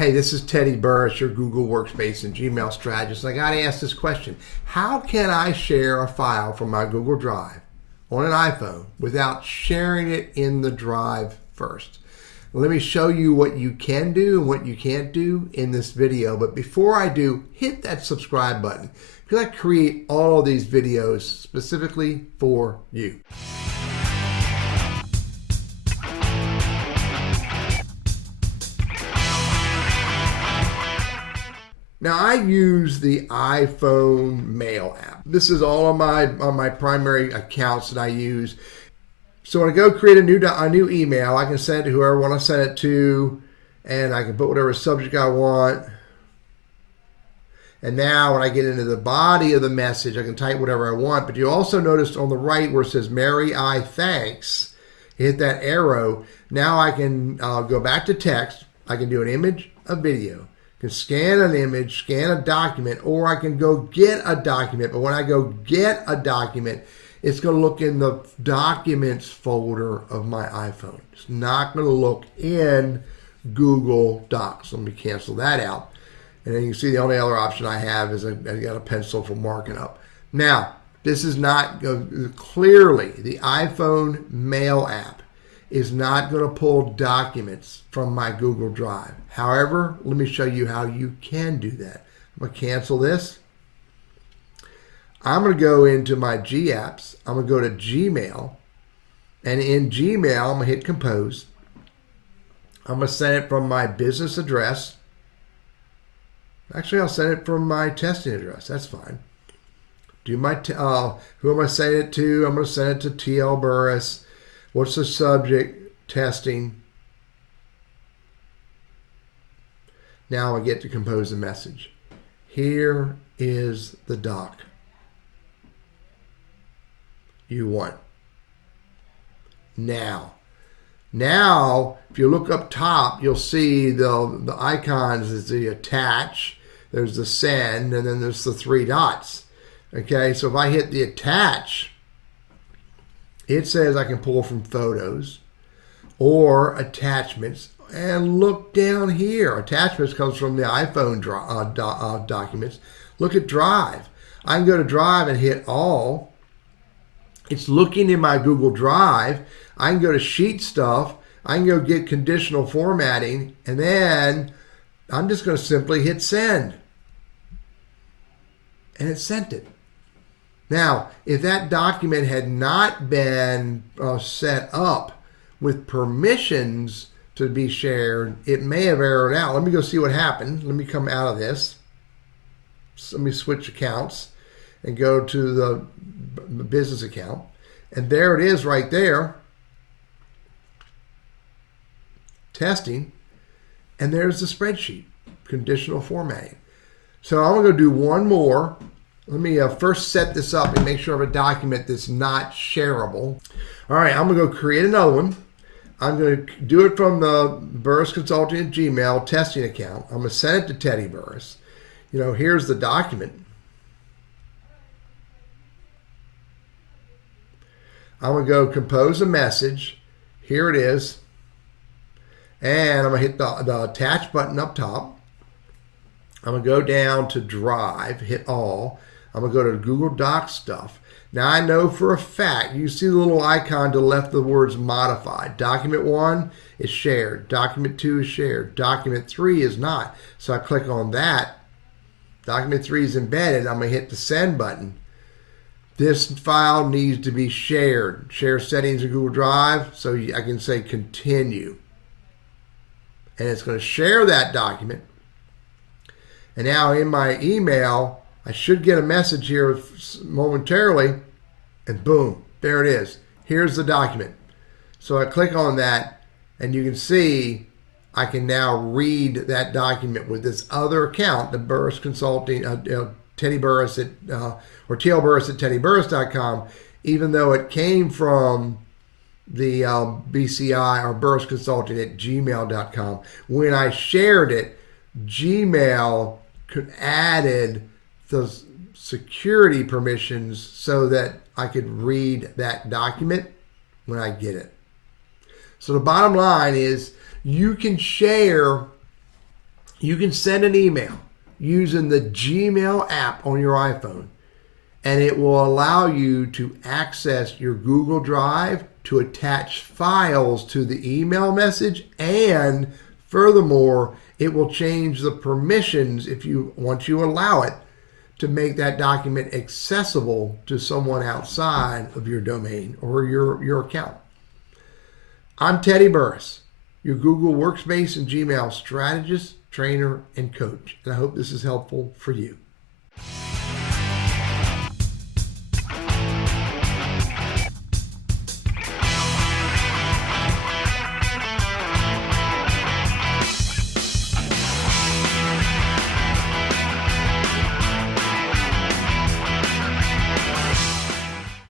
Hey, this is Teddy Burris, your Google Workspace and Gmail strategist. And I got to ask this question. How can I share a file from my Google Drive on an iPhone without sharing it in the drive first? Let me show you what you can do and what you can't do in this video. But before I do, hit that subscribe button because I create all of these videos specifically for you. Now I use the iPhone Mail app. This is all on my primary accounts that I use. So when I go create a new email, I can send it to whoever I want to send it to, and I can put whatever subject I want. And now when I get into the body of the message, I can type whatever I want. But you also notice on the right where it says Mary I thanks, hit that arrow. Now I can go back to text. I can do an image, a video. I can scan an image, scan a document, or I can go get a document. But when I go get a document, it's going to look in the Documents folder of my iPhone. It's not going to look in Google Docs. Let me cancel that out. And then you can see the only other option I have is I got a pencil for marking up. Now, this is not clearly the iPhone Mail app is not going to pull documents from my Google Drive. However, let me show you how you can do that. I'm going to cancel this. I'm going to go into my G apps. I'm going to go to Gmail. And in Gmail, I'm going to hit Compose. I'm going to send it from my business address. Actually, I'll send it from my testing address. That's fine. Who am I sending it to? I'm going to send it to TL Burris. What's the subject? Testing. Now I get to compose a message. Here is the doc you want. Now, if you look up top, you'll see the icons is the attach, there's the send, and then there's the three dots. Okay, so if I hit the attach, it says I can pull from photos or attachments. And look down here. Attachments comes from the iPhone documents. Look at Drive. I can go to Drive and hit all. It's looking in my Google Drive. I can go to Sheet Stuff. I can go get conditional formatting. And then I'm just going to simply hit send. And it sent it. Now, if that document had not been set up with permissions to be shared, it may have errored out. Let me go see what happened. Let me come out of this. So let me switch accounts and go to the business account. And there it is right there. Testing. And there's the spreadsheet. Conditional formatting. So I'm going to do one more. Let me first set this up and make sure I have a document that's not shareable. All right, I'm going to go create another one. I'm going to do it from the Burris Consulting at Gmail testing account. I'm going to send it to Teddy Burris. Here's the document. I'm going to go compose a message. Here it is. And I'm going to hit the attach button up top. I'm going to go down to Drive, hit all. I'm going to go to Google Docs stuff. Now I know for a fact, you see the little icon to the left of the words modified. Document 1 is shared. Document 2 is shared. Document 3 is not. So I click on that. Document 3 is embedded. I'm going to hit the send button. This file needs to be shared. Share settings in Google Drive. So I can say continue. And it's going to share that document. And now in my email, I should get a message here momentarily, and boom, there it is. Here's the document. So I click on that, and you can see I can now read that document with this other account, the Burris Consulting, Teddy Burris at, or TL Burris at teddyburris.com, even though it came from the BCI or Burris Consulting at gmail.com. When I shared it, Gmail added those security permissions so that I could read that document when I get it. So the bottom line is you can share You can send an email using the Gmail app on your iPhone, and it will allow you to access your Google Drive to attach files to the email message, and furthermore, it will change the permissions once you allow it to make that document accessible to someone outside of your domain or your account. I'm Teddy Burris, your Google Workspace and Gmail strategist, trainer, and coach, and I hope this is helpful for you.